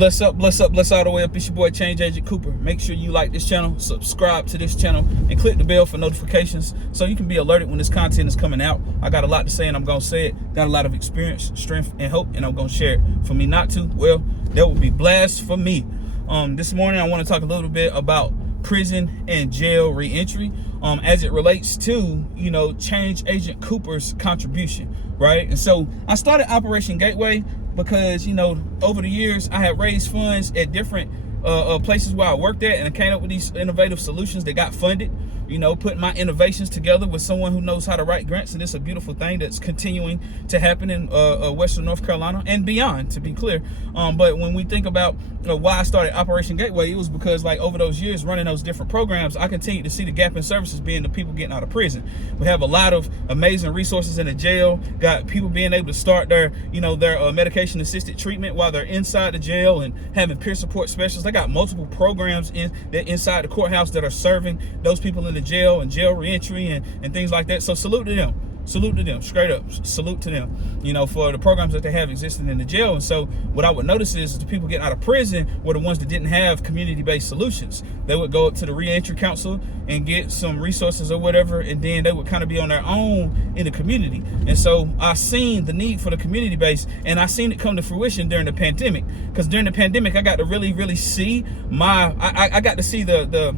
Bless up, bless up, bless all the way up. It's your boy Change Agent Cooper. Make sure you like this channel, subscribe to this channel, and click the bell for notifications so you can be alerted when this content is coming out. I got a lot to say and I'm gonna say it. Got a lot of experience, strength, and hope, and I'm gonna share it. For me not to, well, that would be blasphemy. This morning I want to talk a little bit about prison and jail reentry as it relates to, Change Agent Cooper's contribution, right? And so I started Operation Gateway because, over the years I had raised funds at different places where I worked at, and I came up with these innovative solutions that got funded, putting my innovations together with someone who knows how to write grants. And it's a beautiful thing that's continuing to happen in Western North Carolina and beyond, to be clear. But when we think about why I started Operation Gateway, it was because over those years running those different programs, I continued to see the gap in services being the people getting out of prison. We have a lot of amazing resources in the jail, got people being able to start their medication assisted treatment while they're inside the jail, and having peer support specialists. I got multiple programs inside the courthouse that are serving those people in the jail and jail reentry and things like that. So salute to them. Salute to them, straight up. Salute to them, for the programs that they have existing in the jail. And so what I would notice is the people getting out of prison were the ones that didn't have community-based solutions. They would go up to the Reentry Council and get some resources or whatever, and then they would kind of be on their own in the community. And so I seen the need for the community base, and I seen it come to fruition during the pandemic. Because during the pandemic, I got to really see I got to see the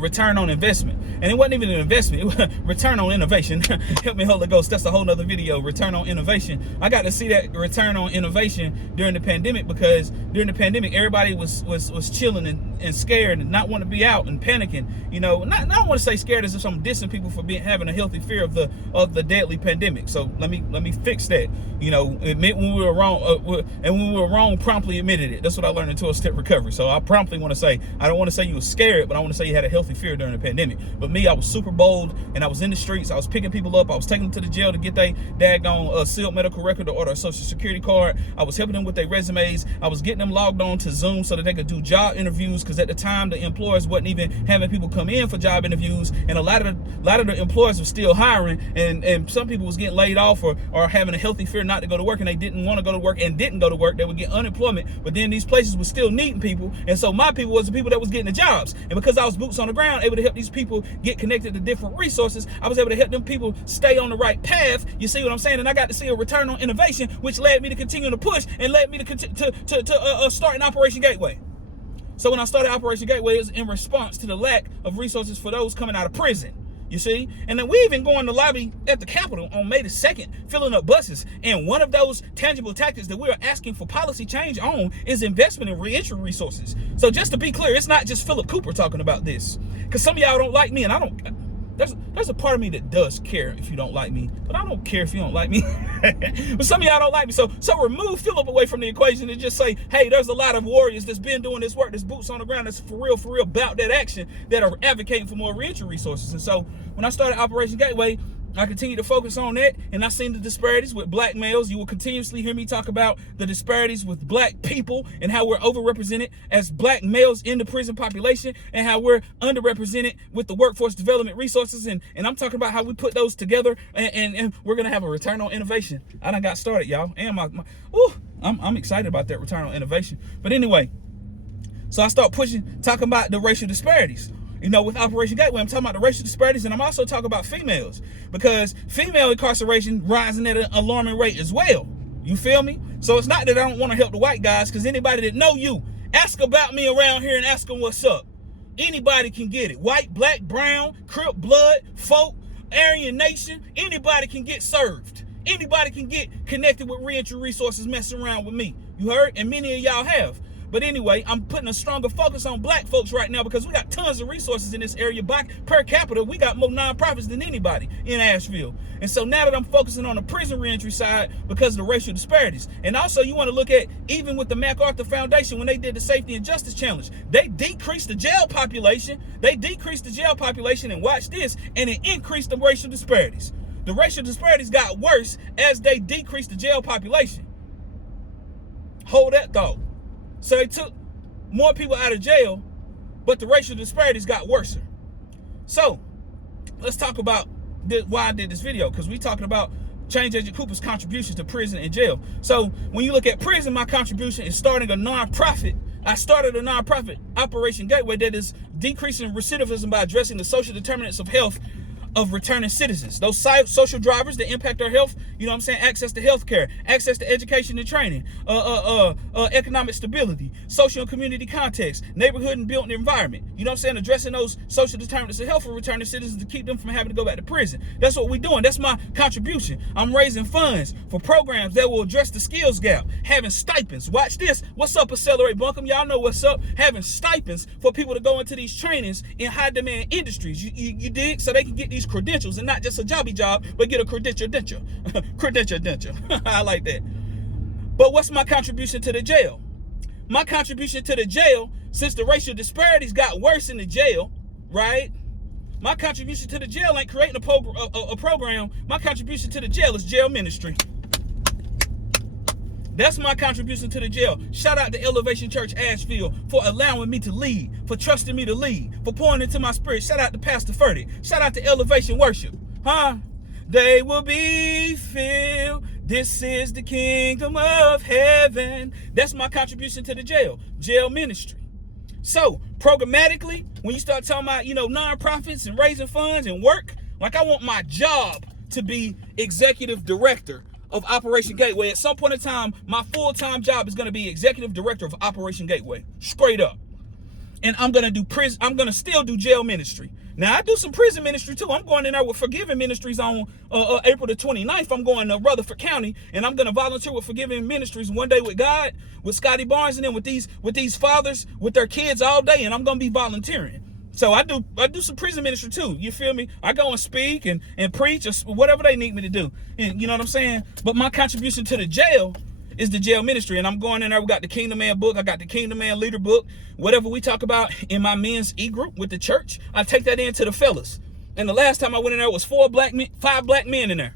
return on investment. And it wasn't even an investment, it was return on innovation. Help me, Holy Ghost, that's a whole nother video. Return on innovation. I got to see that return on innovation during the pandemic, because during the pandemic everybody was chilling and scared and not want to be out and panicking. I don't want to say scared as if I'm dissing people for having a healthy fear of the deadly pandemic. So let me fix that. Admit when we were wrong, and when we were wrong, promptly admitted it. That's what I learned in 12-step recovery. So I promptly want to say, I don't want to say you were scared, but I want to say you had a healthy fear during the pandemic. But me, I was super bold, and I was in the streets. I was picking people up. I was taking them to the jail to get their daggone sealed medical record or their social security card. I was helping them with their resumes. I was getting them logged on to Zoom so that they could do job interviews, because at the time the employers wasn't even having people come in for job interviews, and a lot of the employers were still hiring, and some people was getting laid off or having a healthy fear not to go to work, and they didn't want to go to work and didn't go to work. They would get unemployment, but then these places were still needing people, and so my people was the people that was getting the jobs. And because I was boots on the ground, able to help these people get connected to different resources, I was able to help them people stay on the right path. You see what I'm saying? And I got to see a return on innovation, which led me to continue to push and led me to start an Operation Gateway. So when I started Operation Gateway, it was in response to the lack of resources for those coming out of prison. You see? And then we even go in the lobby at the Capitol on May the 2nd, filling up buses. And one of those tangible tactics that we're asking for policy change on is investment in reentry resources. So just to be clear, it's not just Philip Cooper talking about this. Because some of y'all don't like me, and I don't. There's a part of me that does care if you don't like me, but I don't care if you don't like me. But some of y'all don't like me. So remove Philip away from the equation and just say, hey, there's a lot of warriors that's been doing this work, that's boots on the ground, that's for real about that action, that are advocating for more reentry resources. And so when I started Operation Gateway, I continue to focus on that, and I've seen the disparities with black males. You will continuously hear me talk about the disparities with black people and how we're overrepresented as black males in the prison population, and how we're underrepresented with the workforce development resources. And I'm talking about how we put those together, and we're gonna have a return on innovation. I done got started, y'all. And I'm excited about that return on innovation. But anyway, so I start talking about the racial disparities. With Operation Gateway, I'm talking about the racial disparities, and I'm also talking about females, because female incarceration rising at an alarming rate as well. You feel me? So it's not that I don't want to help the white guys, because anybody that know you, ask about me around here and ask them what's up. Anybody can get it. White, black, brown, Crip, blood, folk, Aryan Nation, anybody can get served. Anybody can get connected with reentry resources messing around with me. You heard? And many of y'all have. But anyway, I'm putting a stronger focus on black folks right now, because we got tons of resources in this area. Per capita, we got more nonprofits than anybody in Asheville. And so now that I'm focusing on the prison reentry side because of the racial disparities. And also you want to look at, even with the MacArthur Foundation, when they did the Safety and Justice Challenge, they decreased the jail population. And watch this, and it increased the racial disparities. The racial disparities got worse as they decreased the jail population. Hold that thought. So they took more people out of jail, but the racial disparities got worse. So let's talk about why I did this video, because we talking about Change Agent Cooper's contribution to prison and jail. So when you look at prison, my contribution is starting a nonprofit. I started a nonprofit, Operation Gateway, that is decreasing recidivism by addressing the social determinants of health of returning citizens. Those social drivers that impact our health, you know what I'm saying? Access to health care, access to education and training, economic stability, social and community context, neighborhood and built environment. You know what I'm saying? Addressing those social determinants of health for returning citizens to keep them from having to go back to prison. That's what we're doing. That's my contribution. I'm raising funds for programs that will address the skills gap, having stipends. Watch this. What's up, Accelerate Buncombe? Y'all know what's up. Having stipends for people to go into these trainings in high demand industries. You dig? So they can get these credentials, and not just a jobby job, but get a credential. I like that. But what's my contribution to the jail? My contribution to the jail, since the racial disparities got worse in the jail, right? My contribution to the jail ain't creating a program. My contribution to the jail is jail ministry. That's my contribution to the jail. Shout out to Elevation Church Asheville for allowing me to lead, for trusting me to lead, for pouring into my spirit. Shout out to Pastor Furtick. Shout out to Elevation Worship. They will be filled. This is the kingdom of heaven. That's my contribution to the jail ministry. So programmatically, when you start talking about, nonprofits and raising funds and work, like I want my job to be executive director of Operation Gateway. At some point in time, my full-time job is going to be executive director of Operation Gateway, straight up. And I'm going to do prison. I'm going to still do jail ministry. Now, I do some prison ministry too. I'm going in there with Forgiving Ministries on April the 29th. I'm going to Rutherford County, and I'm going to volunteer with Forgiving Ministries One Day with God, with Scotty Barnes, and then with these fathers with their kids all day, and I'm going to be volunteering. So I do some prison ministry too. You feel me? I go and speak and preach or whatever they need me to do. And you know what I'm saying? But my contribution to the jail is the jail ministry. And I'm going in there. We got the Kingdom Man book. I got the Kingdom Man leader book. Whatever we talk about in my men's e-group with the church, I take that into the fellas. And the last time I went in there was 5 black men in there.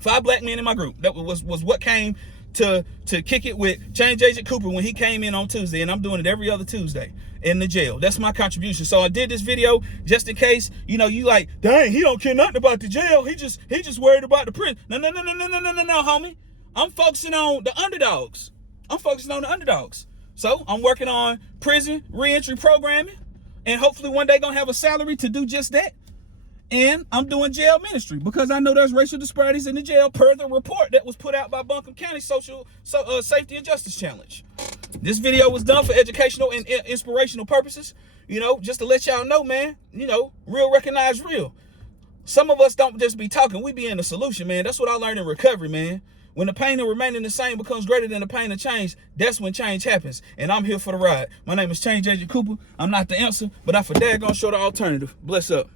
5 black men in my group. That was what came to kick it with Change Agent Cooper when he came in on Tuesday. And I'm doing it every other Tuesday in the jail. That's my contribution. So I did this video just in case, you like, dang, he don't care nothing about the jail. He just worried about the prison. No, homie. I'm focusing on the underdogs. So I'm working on prison reentry programming, and hopefully one day gonna have a salary to do just that. And I'm doing jail ministry because I know there's racial disparities in the jail per the report that was put out by Buncombe County Social Safety and Justice Challenge. This video was done for educational and inspirational purposes, just to let y'all know, man, real recognize real. Some of us don't just be talking, we be in the solution, man. That's what I learned in recovery, man. When the pain of remaining the same becomes greater than the pain of change, that's when change happens. And I'm here for the ride. My name is Change Agent Cooper. I'm not the answer, but I for daggone sure the alternative. Bless up.